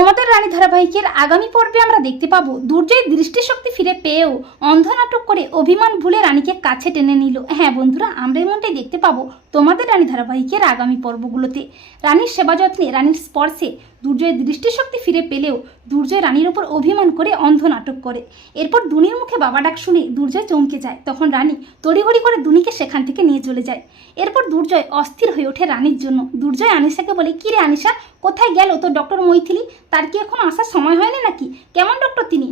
তোমাদের রানী ধারাবাহিকের আগামী পর্বে আমরা দেখতে পাবো দুর্জয় দৃষ্টিশক্তি ফিরে পেয়েও অন্ধ নাটক করে অভিমান ভুলে রানীকে কাছে টেনে নিল। হ্যাঁ বন্ধুরা, আমরা এমনটাই দেখতে পাবো তোমাদের রানী ধারাবাহিকের আগামী পর্বগুলোতে। রানীর সেবা যত্নে, রানীর স্পর্শে দুর্জয়ের দৃষ্টিশক্তি ফিরে পেলেও দুর্জয় রানীর উপর অভিমান করে অন্ধ নাটক করে। এরপর দুনির মুখে বাবা ডাক শুনে দুর্জয় চমকে যায়। তখন রানী তড়িঘড়ি করে দুনিকে সেখান থেকে নিয়ে চলে যায়। এরপর দুর্জয় অস্থির হয়ে ওঠে রানীর জন্য। দুর্জয় আনিশাকে বলে কি রে আনিশা, কোথায় গেল তো ডক্টর মৈথিলি? তার কি এখন আসার সময় হয়নি নাকি? কেমন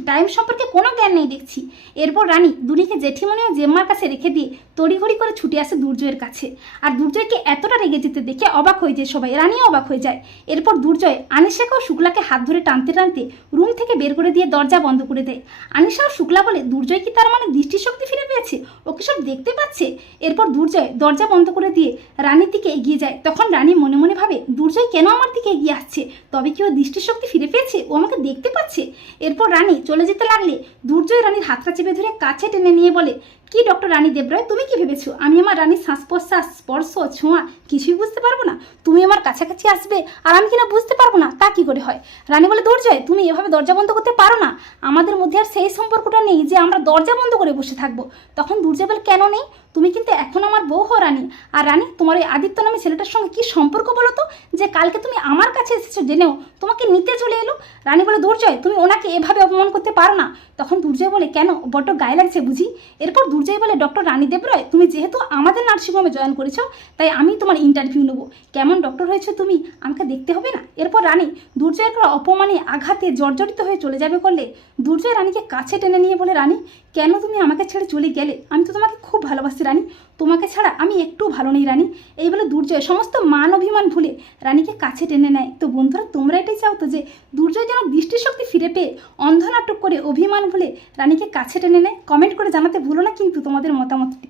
টাইম সম্পর্কে কোনো জ্ঞান নেই দেখছি। এরপর রানী দুনিকে জেঠিমনি ও জেম্মার কাছে রেখে দিয়ে তড়িঘড়ি করে ছুটে আসে দুর্জয়ের কাছে। আর দুর্জয়কে এতটা রেগে যেতে দেখে অবাক হয়ে যায় সবাই, রানীও অবাক হয়ে যায়। এরপর দুর্জয় আনিশাকে ও শুক্লাকে হাত ধরে টানতে টানতে রুম থেকে বের করে দিয়ে দরজা বন্ধ করে দেয়। আনিশা ও শুক্লা বলে, দুর্জয় কি তার মানে দৃষ্টিশক্তি ফিরে পেয়েছে? ও কি সব দেখতে পাচ্ছে? এরপর দুর্জয় দরজা বন্ধ করে দিয়ে রানীর দিকে এগিয়ে যায়। তখন রানী মনে মনে ভাবে, দুর্জয় কেন আমার দিকে এগিয়ে আসছে? তবে কি ও দৃষ্টিশক্তি ফিরে পেয়েছে? ও আমাকে দেখতে পাচ্ছে? এরপর রানী চলে যেতে লাগলে দুর্জয় রানীর হাতটা চেপে ধরে কাছে টেনে নিয়ে বলে কি ডক্টর রানী দেবরায়? তুমি কি ভেবেছো? আমি আমার রানীর শ্বাস প্রশ্বাস স্পর্শ, ছোঁয়া, কিছুই বুঝতে পারব না। তুমি আমার কাছাকাছি আসবে আর আমি কিনা বুঝতে পারব না, তা কি করে হয়? রানী বলে দুর্জয় তুমি এভাবে দরজা বন্ধ করতে পারো না। আমাদের মধ্যে আর সেই সম্পর্কটা নেই যে আমরা দরজা বন্ধ করে বসে থাকব। তখন দুর্জয় বলে কেন নেই? তুমি কিন্তু এখন আমার বউ হো রানী। আর রানী, তোমার ওই আদিত্য নামে ছেলেটার সঙ্গে কি সম্পর্ক বলো তো? যে কালকে তুমি আমার কাছে এসেছ জেনেও তোমাকে নিতে চলে এলো। রানী বলে দুর্জয় তুমি ওনাকে এভাবে অপমান করতে পারো না। তখন দুর্জয় বলে, কেন? বড্ড গায়ে লাগছে বুঝি? এরপর দুর্জয় বলে ডক্টর রানী দেব রয় তুমি যেহেতু আমাদের নার্সিংহোমে জয়েন করেছ, তাই আমি তোমার ইন্টারভিউ নেব। কেমন ডক্টর হয়েছো তুমি? আমাকে দেখতে হবে না? এরপর রানী দুর্জয়ের অপমানে আঘাতে জর্জরিত হয়ে চলে যাবে করলে দুর্জয় রানীকে কাছে টেনে নিয়ে বলে, রানী কেন তুমি আমাকে ছেড়ে চলে গেলে? আমি তো তোমাকে খুব ভালোবাসি, রানী। তোমাকে ছাড়া আমি একটু ভালো নেই, রানী। এই বলে দুর্জয় সমস্ত মান অভিমান ভুলে রানীকে কাছে টেনে নেয়। তো বন্ধুরা, তোমরা এটাই চাও তো যে দুর্জয় যেন দৃষ্টিশক্তি ফিরে পেয়ে অন্ধ নাটক করে অভিমান ভুলে রানীকে কাছে টেনে নেয়? কমেন্ট করে জানাতে ভুলো না কিন্তু তোমাদের মতামতটি।